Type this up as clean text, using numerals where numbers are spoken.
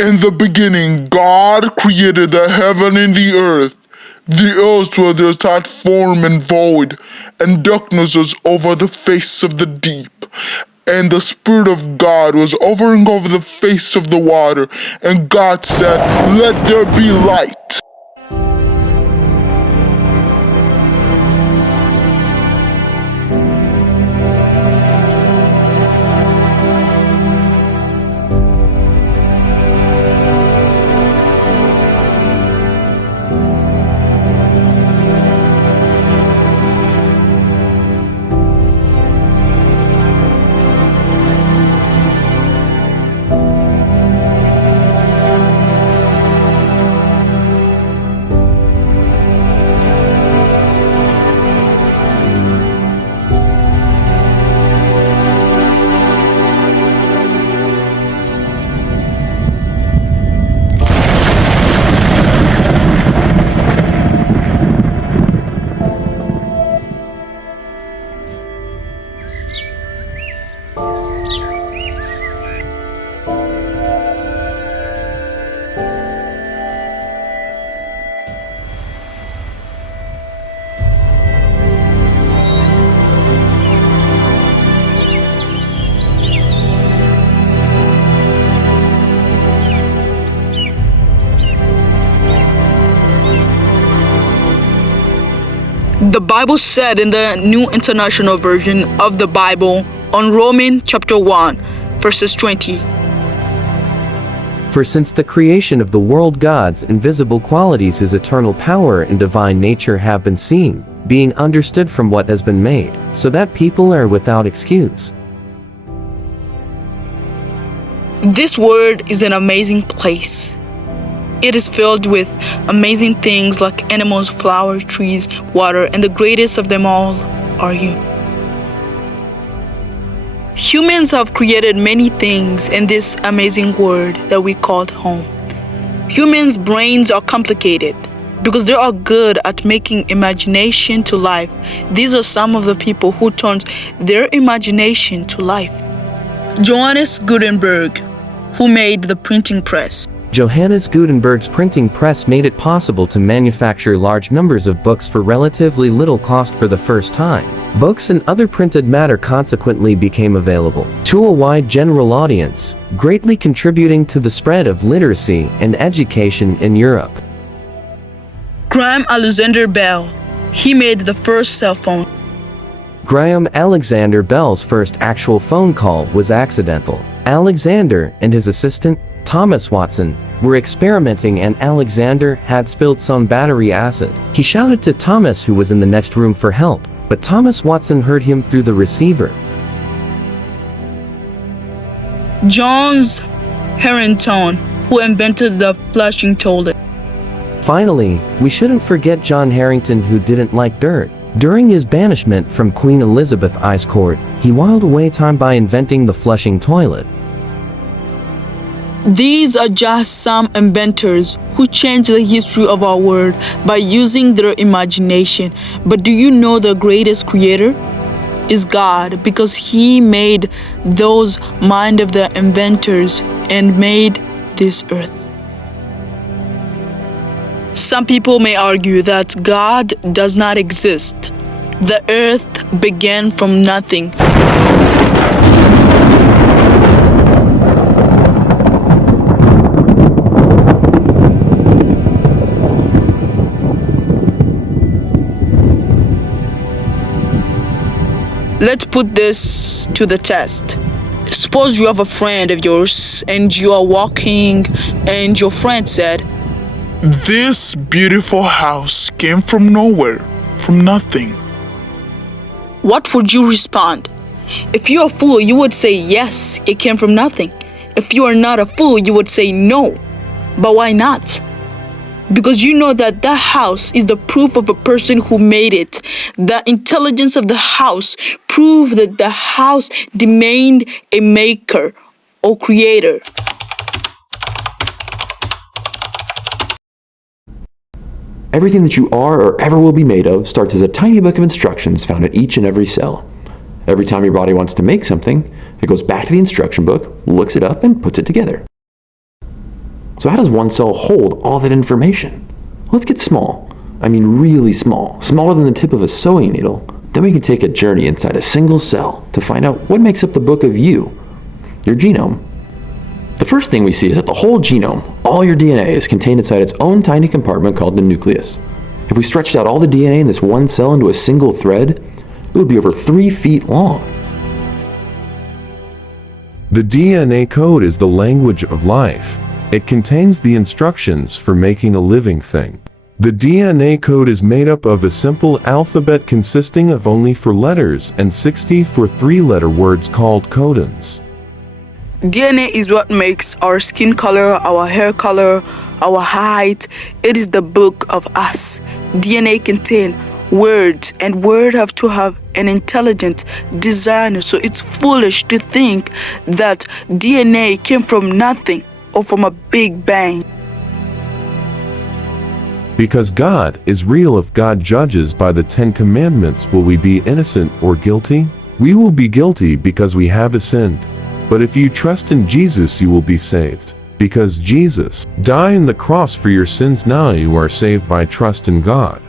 In the beginning, God created the heaven and the earth. The earth was without form and void, and darkness was over the face of the deep. And the Spirit of God was hovering over the face of the water. And God said, "Let there be light." The Bible said in the New International Version of the Bible on Romans chapter 1, verses 20. For since the creation of the world, God's invisible qualities, his eternal power and divine nature have been seen, being understood from what has been made, so that people are without excuse. This word is an amazing place. It is filled with amazing things like animals, flowers, trees, water, and the greatest of them all are you. Humans have created many things in this amazing world that we call home. Humans' brains are complicated because they are good at making imagination to life. These are some of the people who turned their imagination to life. Johannes Gutenberg, who made the printing press. Johannes Gutenberg's printing press made it possible to manufacture large numbers of books for relatively little cost for the first time. Books and other printed matter consequently became available to a wide general audience, greatly contributing to the spread of literacy and education in Europe. Graham Alexander Bell, he made the first cell phone. Graham Alexander Bell's first actual phone call was accidental. Alexander and his assistant, Thomas Watson, were experimenting and Alexander had spilled some battery acid. He shouted to Thomas, who was in the next room, for help, but Thomas Watson heard him through the receiver. John Harrington, who invented the flushing toilet. Finally, we shouldn't forget John Harrington, who didn't like dirt. During his banishment from Queen Elizabeth I's court, he whiled away time by inventing the flushing toilet. These are just some inventors who changed the history of our world by using their imagination. But do you know the greatest creator is God, because he made those mind of the inventors and made this earth. Some people may argue that God does not exist. The earth began from nothing. Let's put this to the test. Suppose you have a friend of yours and you are walking and your friend said, "This beautiful house came from nowhere, from nothing." What would you respond? If you're a fool, you would say, yes, it came from nothing. If you are not a fool, you would say no. But why not? Because you know that that house is the proof of a person who made it. The intelligence of the house proved that the house demanded a maker or creator. Everything that you are or ever will be made of starts as a tiny book of instructions found in each and every cell. Every time your body wants to make something, it goes back to the instruction book, looks it up, and puts it together. So how does one cell hold all that information? Let's get small. I mean really small, smaller than the tip of a sewing needle. Then we can take a journey inside a single cell to find out what makes up the book of you, your genome. The first thing we see is that the whole genome, all your DNA, is contained inside its own tiny compartment called the nucleus. If we stretched out all the DNA in this one cell into a single thread, it would be over 3 feet long. The DNA code is the language of life. It contains the instructions for making a living thing. The DNA code is made up of a simple alphabet consisting of only 4 letters and 64 3-letter words called codons. DNA is what makes our skin color, our hair color, our height. It is the book of us. DNA contains words, and words have to have an intelligent designer. So it's foolish to think that DNA came from nothing or from a big bang. Because God is real, if God judges by the 10 commandments, will we be innocent or guilty? We will be guilty because we have sinned. But if you trust in Jesus, you will be saved. Because Jesus died on the cross for your sins, now you are saved by trust in God.